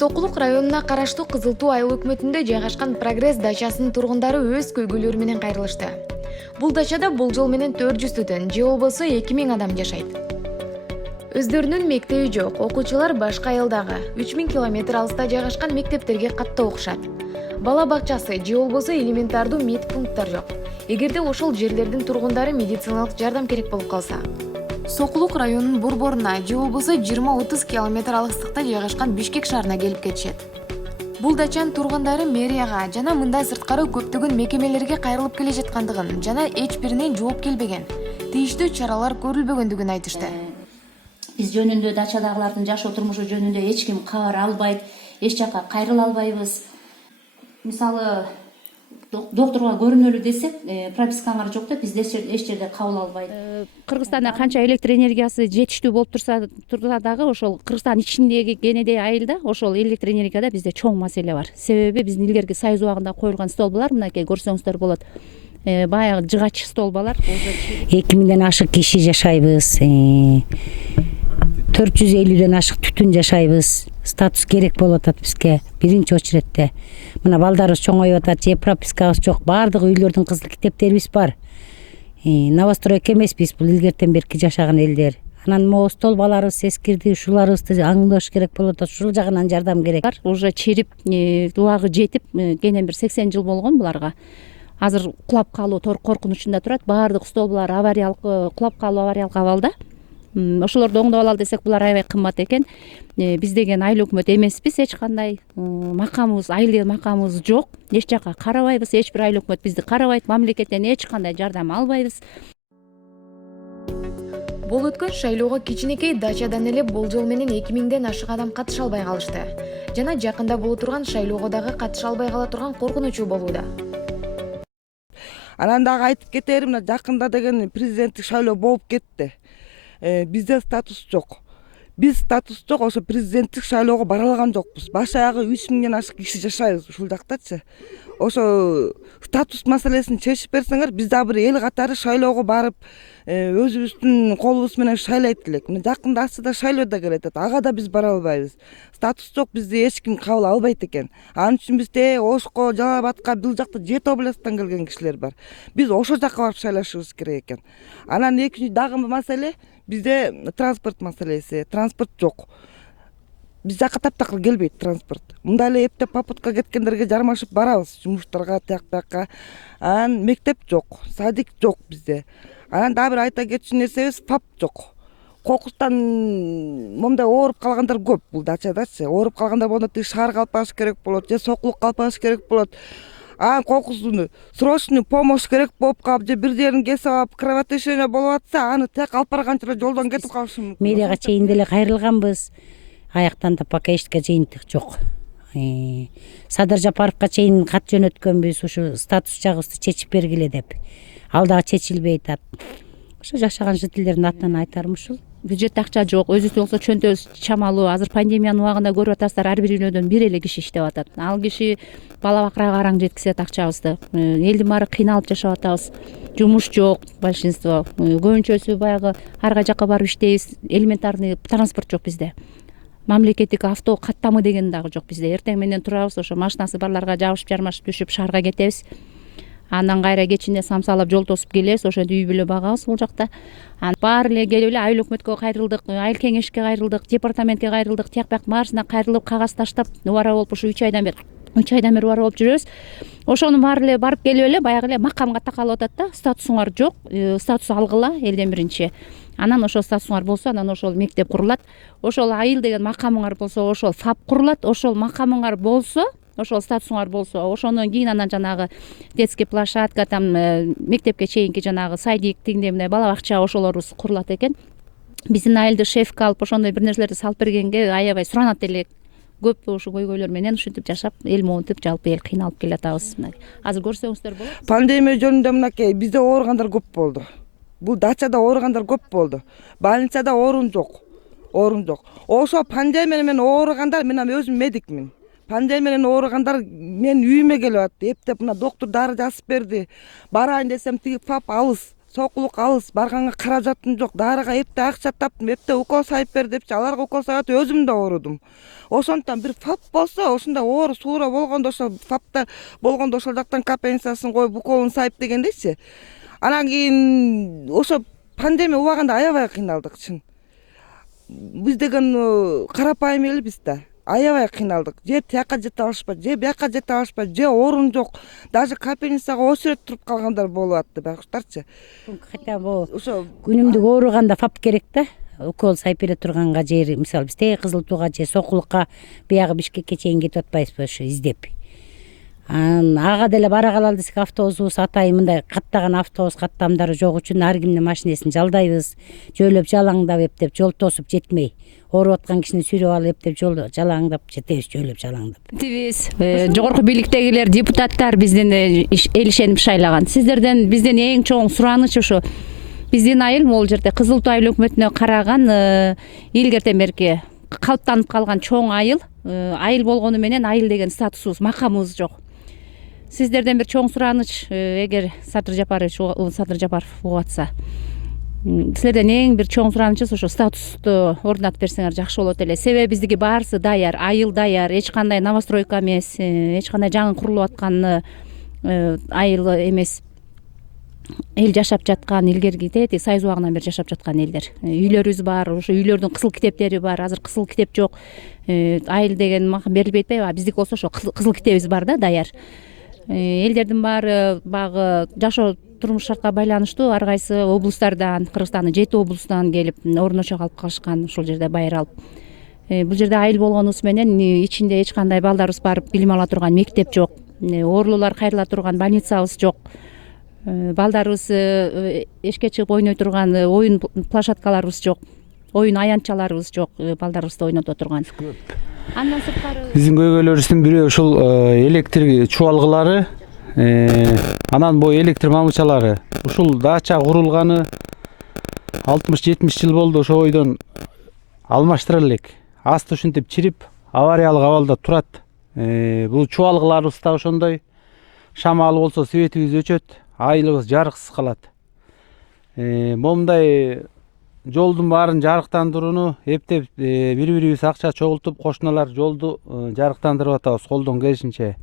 Сокулук районуна караштуу Кызыл Туу айыл өкмөтүндө жайгашкан Прогресс дачасынын тургундары өз көйгөйлөрү менен кайрылышты. Бул дачада болжол менен 400 же болбосо 2000 адам жашайт. Өздөрүнүн мектеби жок, окуучулар башка айылдагы 3000 километр алыста жайгашкан мектептерге каттоо окушат. Бала бакчасы же болбосо элементардуу медпункттар жок. Эгерде ошол жерлердин тургундары медициналык жардам керек болуп калса, Сокулук районунун борборуна же болбосо 20-30 километр алыстыкта жайгашкан Бишкек шаарына келип кетишет. Бул дачанын тургундары мэрияга жана мындай сырткары көптөгөн мекемелерге кайрылып келе жаткандыгын жана эч биринен жооп келбеген, тийиштүү чаралар көрүлбөгөндүгүн айтышты. Биз жөнүндө дачадагылардын жашоо турмушу жөнүндө эч ким кабар албайт, эч жака кайрыла албайбыз. Мисалы, докторго көрүнөлү десек, пропискаңар жок деп бизди эч жерде кабыл албайт. Кыргызстанда канча электр энергиясы жетиштүү болуп турса дагы ошол Кыргызстан ичиндеги кенедей айылда ошол электр энергияда бизде чоң маселе бар. Себеби биздин илгерки союз убагында коюлган столбалар, мынакей көрсөңүздөр болот. Баягы жыгач столбалар. 2000ден ашык киши жашайбыз. 450ден ашык түтүн жашайбыз. Статус керек болуп атат бизге биринчи очередте. Мына балдарыбыз чоңоюп атат, же пропискабыз жок. Баардык үйлөрдүн кызыл китептерибиз бар. Новостройка эмеспиз, бул илгертен берки жашаган элдер. Анан могу столбаларыбыз эскирди, ушуларыбызды аңдаш керек болуп атат. Ушул жагынан жардам керек. Уже чирип, убагы жетип, кенен бир 80 жыл болгон буларга. Азыр кулап калуу коркунучунда турат. Баардык столбалар авариялык, кулап калуу авариялык абалда. Ошолорду оңдоп алалы десек, булар аябай кымбат экен. Биз деген айыл өкмөт эмеспиз, эч кандай макамыбыз, айыл макамыбыз жок. Эч жака карабайбыз, эч бир айыл өкмөт бизди карабайт, мамлекеттен эч кандай жардам албайбыз. Бул өткөн шайлоого кичинекей дачадан эле болжол менен 2000ден ашык адам катыша албай калышты. Жана жакында боло турган шайлоого дагы катыша албай кала турган коркунучу болууда. Анан дагы айтып кетерим, мына жакында деген президенттик шайлоо болуп кетти. Бизде статус жок. Биз статус жок, ошо президенттик шайлоого бара алган жокпуз. Баш аягы 3000ден ашык киши жашайбыз ушул жактачы. Ошо статус маселесин чечип берсеңер, биз да бир эл катары шайлоого барып, өзүбүздүн колубуз менен шайлайт элек. Мына жакында ачыда шайлоо да келет, ага да биз бара албайбыз. Статус жок, бизди эч ким кабыл албайт экен. Анын үчүн бизде Ошко, Жалал Абадка, бул жакта 7 областтан келген кишилер бар. Биз ошол жака барып шайлашыбыз керек экен. Анан экинчи дагы маселе, бизде транспорт маселеси. Транспорт жок. Биз жака таптакыр келбейт транспорт. Мындай эле эптеп попутка кеткендерге жармашып барабыз жумуштарга, тияк-бияка. Анан мектеп жок, садик жок бизде. Анан дагы бир айта кетчү нерсебиз, ФАП жок. Кокустан момундай ооруп калгандар көп бул дачадачы. Ооруп калгандар болгондо тиги шаарга алып барыш керек болот, же Сокулукка алып барыш керек болот. Анан кокустун срочный помощь керек болуп калып, же бир жерин кесип алып, кровотечение болуп атса, аны тек алып барганча эле жолдон кетип калышы мүмкүн. Мэрияга чейин деле кайрылганбыз. Аяктан да пока эчке жыйынтык жок. Садыр Жапаровго чейин кат жөнөткөнбүз, ушу статус жагыбызды чечип бергиле деп. Ал дагы чечилбей атат. Ошо жашаган жителдердин атынан айтарым ушул. Бюджетте акча жок, өзүбүз болсо чөнтөбүз чамалуу. Азыр пандемиянын убагында көрүп атасыздар, ар бир үйлөрдөн бир эле киши иштеп атат. Ал киши бала бакырага араң жеткизет акчабызды. Элдин баары кыйналып жашап атабыз. Жумуш жок, большинство. Көбүнчөсү баягы арга жака барып иштейбиз. Элементарный транспорт жок бизде. Мамлекеттик авто каттамы деген дагы жок бизде. Эртең менен турабыз, ошо машинасы барларга жабышып жармашып түшүп шаарга кетебиз. Андан кайра кечинде самсалап жол тосуп келебиз, ошентип үй бүлө багабыз бул жакта. Анан баары эле келип эле айыл өкмөткө кайрылдык, айыл кеңешке кайрылдык, департаментке кайрылдык, тияк-бияк баарысына кайрылып, кагаз таштап, убара болуп ушу 3 айдан бери убара болуп жүрөбүз. Ошону баары эле барып келип эле баягы эле макамга такалып атат да, статусуңар жок, статус алгыла элден биринчи. Анан ошол статусуңар болсо, анан ошол мектеп курулат. Ошол айыл деген макамыңар болсо, ошол ФАП курулат. Ошол макамыңар болсо, ошол статусуңар болсо, ошондон кийин анан жанагы детский площадка, там мектепке чейинки жанагы садик, тигиндей мындай бала бакча ошолорубуз курулат экен. Биздин айылды шефке алып, ошондой бир нерселерди салып бергенге аябай суранат элек. Көп ушу көйгөйлөр менен ушинтип жашап, эл монтип, жалпы эл кыйналып келатабыз. Азыр көрсөңүздөр болот. Пандемия жөнүндө мынакей бизде ооругандар көп болду. Бул дачада ооругандар көп болду. Больницада орун жок. Ошо пандемия менен ооругандар, мен өзүм медикмин. Пандемия менен ооругандар мен үйүмө келип атты. Эптеп мына доктор дары жазып берди. Барайын десем тиги ФАП алыс. сокулук алыс, барганга каражатым жок, дарыга эпте акча таптым, эпте укол сайып бер депчи, аларга укол сайып өзүм да оорудум. Ошондон бир ФАП болсо, ошондой оор суура болгондо ошол ФАПта болгондо ошол жактан компенсациясын коюп уколун сайып дегендейчи. Анан кийин ошо пандемия убагында аябай кыйналдык чын. Биз деген карапайым элбиз да. Аябай кыйналдык. Же тияка жете алышпайт, же бияка жете алышпайт, же орун жок. Даже капельницага очередь туруп калгандар болуп атты байкуштарчы. Хотя бул Ошо күнүмдүк ооруганда ФАП керек да. Укол сайып бере турганга же мисалы биз теги кызыл тууга же сокулукка биягы Бишкекке чейин кетип атпайбызбы ошо издеп. Ага деле бара калалы десек автобусубуз атайын мындай каттаган автобус каттамдары жок үчүн ар кимдин машинесин жалдайбыз. Жөөлөп жалаңдап эптеп жол тосуп жетмей. Ооруп аткан кишини сүйрөп алып эптеп жолду жалаңдап жетебиз, жөөлөп жалаңдап. Тибиз жогорку бийликтегилер, депутаттар биздин эл ишенип шайлаган. Сиздерден биздин эң чоң сураныч ошо. Биздин айыл могул жерде Кызыл Туу айыл өкмөтүнө караган илгертен берки калыптанып калган чоң айыл. Айыл болгону менен айыл деген статусубуз, макамыбыз жок. Сиздерден бир чоң сураныч, эгер Садыр Жапаров угуп атса, силерден эң бир чоң суранычыбыз ошо статусту орнотуп берсеңер жакшы болот эле. Себеби биздики баарысы даяр, айыл даяр, эч кандай новостройка эмес, эч кандай жаңы курулуп аткан айыл эмес. Эл жашап жаткан, илгерки тети Сайыз убагынан бери жашап жаткан элдер. Үйлөрүбүз бар, ошо үйлөрдүн кызыл китептери бар. Азыр кызыл китеп жок. Айыл деген мага берилбей атпайбы? Биздики болсо ошо кызыл китебибиз бар да, даяр. Элдердин баары багы жашоо турмуш шартка байланыштуу ар кайсы облустардан, Кыргызстандын 7 облустан келип орночо калып калышкан, ушул жерде байыр алып. Бул жерде айыл болгонубуз менен ичинде эч кандай балдарыбыз барып билим ала турган мектеп жок. Оорулуулар кайрыла турган больницабыз жок. Балдарыбыз эшикке чыгып ойной турган оюн площадкаларыбыз жок. Оюн аянтчаларыбыз жок, балдарыбызды ойното турган. Андан сырткары Биздин көйгөйлөрүбүздүн бири ушул электр чубалгылары, анан бул электр мамычалары. Ушул дача курулганы 60-70 жыл болду. Ошо бойдон алмаштыра элек. Асты ушинтип чирип, авариялык абалда турат. Бул чубалгыларыбыз да ошондой. Шамал болсо светибиз өчөт, айылыбыз жарыксыз калат. Момундай жолдун баарын жарыктандырууну эптеп бири-бирибиз акча чогултуп, кошуналар жолду жарыктандырып атабыз колдон келишинче.